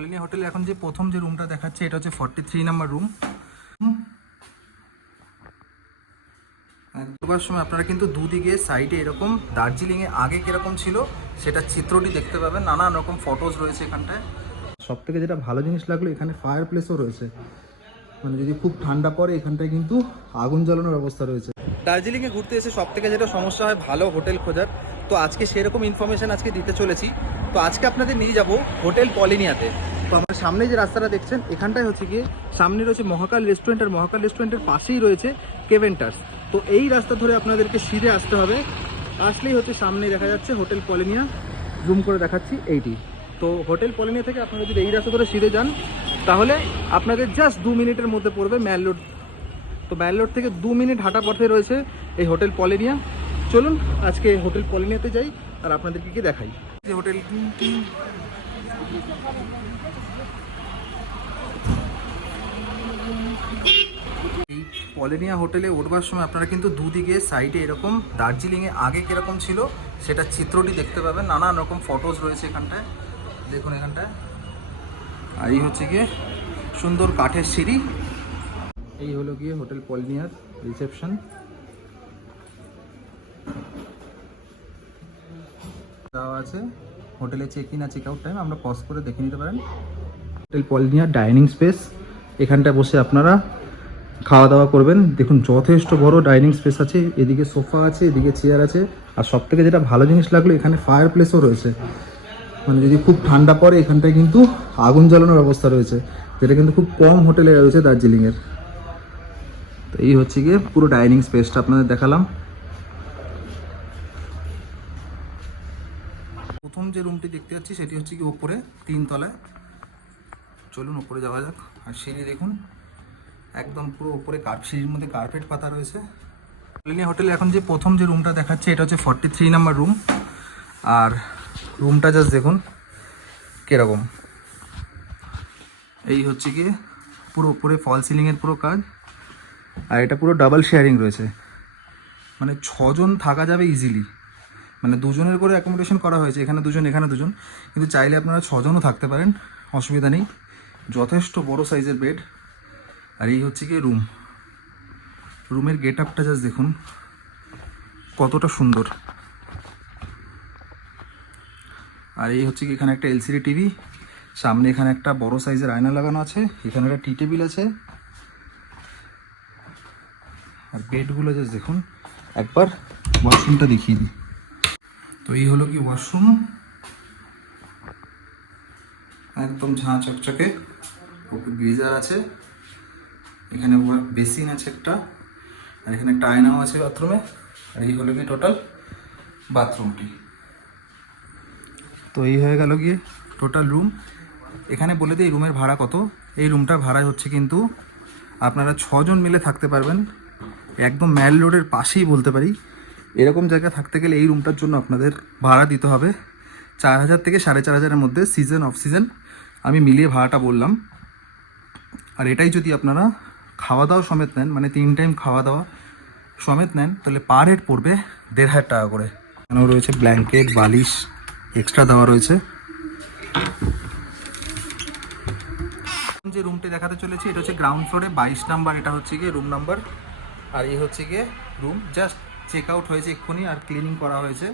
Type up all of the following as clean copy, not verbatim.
কলিনিয়া হোটেলে এখন যে প্রথম যে রুমটা দেখাচ্ছে এটা হচ্ছে 43 নাম্বার রুম। ঢোকার সময় আপনারা কিন্তু দুদিকে সাইডে এরকম দার্জিলিংয়ে আগে কিরকম ছিল সেটা চিত্রটি দেখতে পাবেন, নানান রকম ফটোজ রয়েছে এখানটায়। সব থেকে যেটা ভালো জিনিস লাগলো এখানে ফায়ার প্লেসও রয়েছে, মানে যদি খুব ঠান্ডা পড়ে এখানটায় কিন্তু আগুন জ্বালানোর ব্যবস্থা রয়েছে। দার্জিলিংয়ে ঘুরতে এসে সব থেকে যেটা সমস্যা হয় ভালো হোটেল খোঁজার, তো আজকে সেরকম ইনফরমেশন আজকে দিতে চলেছি। তো আজকে আপনাদের নিয়ে যাব হোটেল পলিনিয়াতে। তো আমার সামনে যে রাস্তাটা দেখছেন এখানটায় হচ্ছে গিয়ে সামনে রয়েছে মহাকাল রেস্টুরেন্ট, আর মহাকাল রেস্টুরেন্টের পাশেই রয়েছে কেভেন্টার্স। তো এই রাস্তা ধরে আপনাদেরকে সিধে আসতে হবে, আসলেই হচ্ছে সামনে দেখা যাচ্ছে হোটেল পলিনিয়া। জুম করে দেখাচ্ছি এইটি। তো হোটেল পলিনিয়া থেকে আপনারা যদি এই রাস্তা ধরে সিধে যান তাহলে আপনাদের জাস্ট 2 মিনিটের মধ্যে পড়বে ম্যাল রোড। তো ম্যাল রোড থেকে 2 মিনিট হাঁটা পথে রয়েছে এই হোটেল পলিনিয়া। চলুন আজকে হোটেল পলিনিয়াতে যাই আর আপনাদেরকে কি দেখাই। যে হোটেল এই পলিনিয়া হোটেলে উঠবার সময় আপনারা কিন্তু দুদিকে সাইডে এরকম দার্জিলিংয়ে আগে কিরকম ছিল সেটা চিত্রটি দেখতে পাবেন, নানান রকম ফটোজ রয়েছে এখানটায়। দেখুন এখানটায়। আর এই হচ্ছে গিয়ে সুন্দর কাঠের সিঁড়ি। এই হলো গিয়ে হোটেল পলিনিয়ার রিসেপশন। দেওয়া আছে হোটেলে চেক ইন আর চেক আউট টাইম, আমরা পজ করে দেখে নিতে পারেন। হোটেল পলিনিয়ার ডাইনিং স্পেস, এখানটায় বসে আপনারা খাওয়া দাওয়া করবেন। দেখুন যথেষ্ট বড় ডাইনিং স্পেস আছে, এদিকে সোফা আছে, এদিকে চেয়ার আছে। আর সব থেকে যেটা ভালো জিনিস লাগলো এখানে ফায়ার প্লেসও রয়েছে, মানে যদি খুব ঠান্ডা পড়ে এখানটায় কিন্তু আগুন জ্বালানোর ব্যবস্থা রয়েছে, যেটা কিন্তু খুব কম হোটেলে রয়েছে দার্জিলিংয়ের। তো এই হচ্ছে গিয়ে পুরো ডাইনিং স্পেসটা আপনাদের দেখালাম। প্রথম যে রুমটি দেখতে পাচ্ছি সেটি হচ্ছে কি উপরে 3 তলায়। চলুন উপরে যাওয়া যাক। আর সিঁড়ি দেখুন একদম পুরো উপরে সিঁড়ির মধ্যে কার্পেট পাতা রয়েছে। পলিনিয়া হোটেলে এখন যে প্রথম যে রুমটা দেখাচ্ছে এটা হচ্ছে 43 নাম্বার রুম। আর রুমটা জাস্ট দেখুন কীরকম। এই হচ্ছে গিয়ে পুরো উপরে ফল সিলিংয়ের পুরো কাজ। আর এটা পুরো ডাবল শেয়ারিং রয়েছে, মানে 6 জন থাকা যাবে ইজিলি। মানে 2 জনের করে অ্যাকোমোডেশন করা হয়েছে, এখানে 2 জন এখানে 2 জন, কিন্তু চাইলে আপনারা 6 জনও থাকতে পারেন, অসুবিধা নেই। যথেষ্ট বড় সাইজের বেড। আর এই হচ্ছে কি রুমের গেট আপটা জাস্ট দেখুন কতটা সুন্দর। আর এই হচ্ছে কি এখানে একটা এলসিডি টিভি, সামনে এখানে একটা বড় সাইজের আয়না লাগানো আছে, এখানে একটা টি টেবিল আছে। আর বেডগুলো জাস্ট দেখুন। একবার ওয়াশরুমটা দেখিয়ে দিই। তো এই হলো কি ওয়াশরুম, একদম ঝাঁ চকচকে। ওপরে গিজার আছে, এখানে বেসিন আছে একটা, আর এখানে একটা আয়নাও আছে বাথরুমে। আর এই হলো কি টোটাল বাথরুমটি। তো এই হয়ে গেল গিয়ে টোটাল রুম। এখানে বলে দিই এই রুমের ভাড়া কত। এই রুমটার ভাড়া হচ্ছে কিন্তু আপনারা 6 জন মিলে থাকতে পারবেন, একদম ম্যাল রোডের পাশেই বলতে পারি। এরকম জায়গায় থাকতে গেলে এই রুমটার জন্য আপনাদের ভাড়া দিতে হবে 4000 থেকে 4500-এর মধ্যে, সিজন অফ সিজন আমি মিলিয়ে ভাড়াটা বললাম। আর এটাই যদি আপনারা খাওয়া দাওয়া সমেত নেন, মানে 3 টাইম খাওয়া দাওয়া সমেত নেন, তাহলে পার হেড পড়বে 1500 টাকা করে। এখানেও রয়েছে ব্ল্যাঙ্কেট, বালিশ এক্সট্রা দেওয়া রয়েছে। যে রুমটি দেখাতে চলেছি এটা হচ্ছে গ্রাউন্ড ফ্লোরে 22 নাম্বার, এটা হচ্ছে গিয়ে রুম নাম্বার। আর এই হচ্ছে গিয়ে রুম, জাস্ট চেক আউট হয়েছে এক্ষুনি আর ক্লিনিং করা হয়েছে।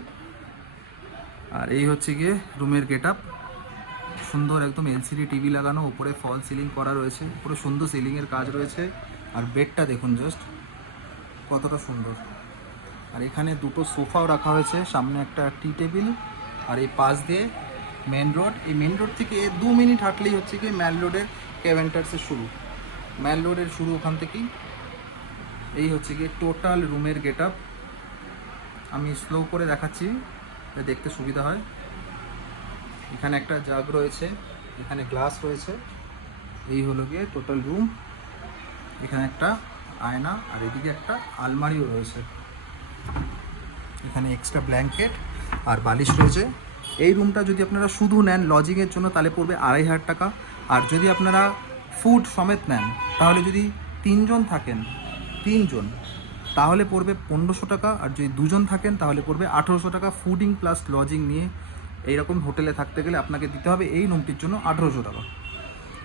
আর এই হচ্ছে গিয়ে রুমের গেট আপ, সুন্দর একদম এলসিডি টিভি লাগানো, উপরে ফল সিলিং করা রয়েছে, পুরো সুন্দর সিলিংয়ের কাজ রয়েছে। আর বেডটা দেখুন জাস্ট কতটা সুন্দর। আর এখানে 2টো সোফাও রাখা হয়েছে, সামনে একটা টি টেবিল। আর এই পাশ দিয়ে মেন রোড, এই মেন রোড থেকে 2 মিনিট হাঁটলেই হচ্ছে কি ম্যাল রোডের কেভেন্টার্সের শুরু। ম্যাল রোডের শুরু ওখান থেকেই। এই হচ্ছে গিয়ে টোটাল রুমের গেট আপ। আমি স্লো করে দেখাচ্ছি দেখতে সুবিধা হয়। এখানে একটা জাগ রয়েছে, এখানে গ্লাস রয়েছে। এই হলো গিয়ে টোটাল রুম। এখানে একটা আয়না, আর এদিকে একটা আলমারিও রয়েছে। এখানে এক্সট্রা ব্ল্যাঙ্কেট আর বালিশ রয়েছে। এই রুমটা যদি আপনারা শুধু নেন লজিংয়ের জন্য তাহলে পড়বে 2500 টাকা। আর যদি আপনারা ফুড সমেত নেন, তাহলে যদি 3 জন থাকেন, 3 জন, তাহলে পড়বে 1500 টাকা। আর যদি 2 জন থাকেন তাহলে পড়বে 1800 টাকা, ফুডিং প্লাস লজিং নিয়ে এইরকম হোটেলে থাকতে গেলে আপনাকে দিতে হবে এই রুমটির জন্য 1800 টাকা।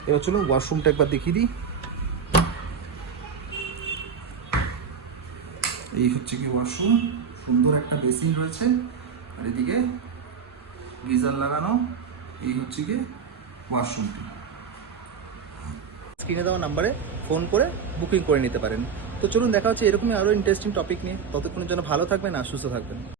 এবার চলুন ওয়াশরুমটা একবার দেখিয়ে দিই। এই হচ্ছে কি ওয়াশরুম, সুন্দর একটা বেসিন রয়েছে, আর এদিকে গিজার লাগানো। এই হচ্ছে কি ওয়াশরুমটি। স্ক্রিনে দেওয়া নাম্বারে ফোন করে বুকিং করে নিতে পারেন। তো চলুন দেখা হচ্ছে এরকমই আরও ইন্টারেস্টিং টপিক নিয়ে। ততক্ষণের জন্য ভালো থাকবেন আর সুস্থ থাকবেন।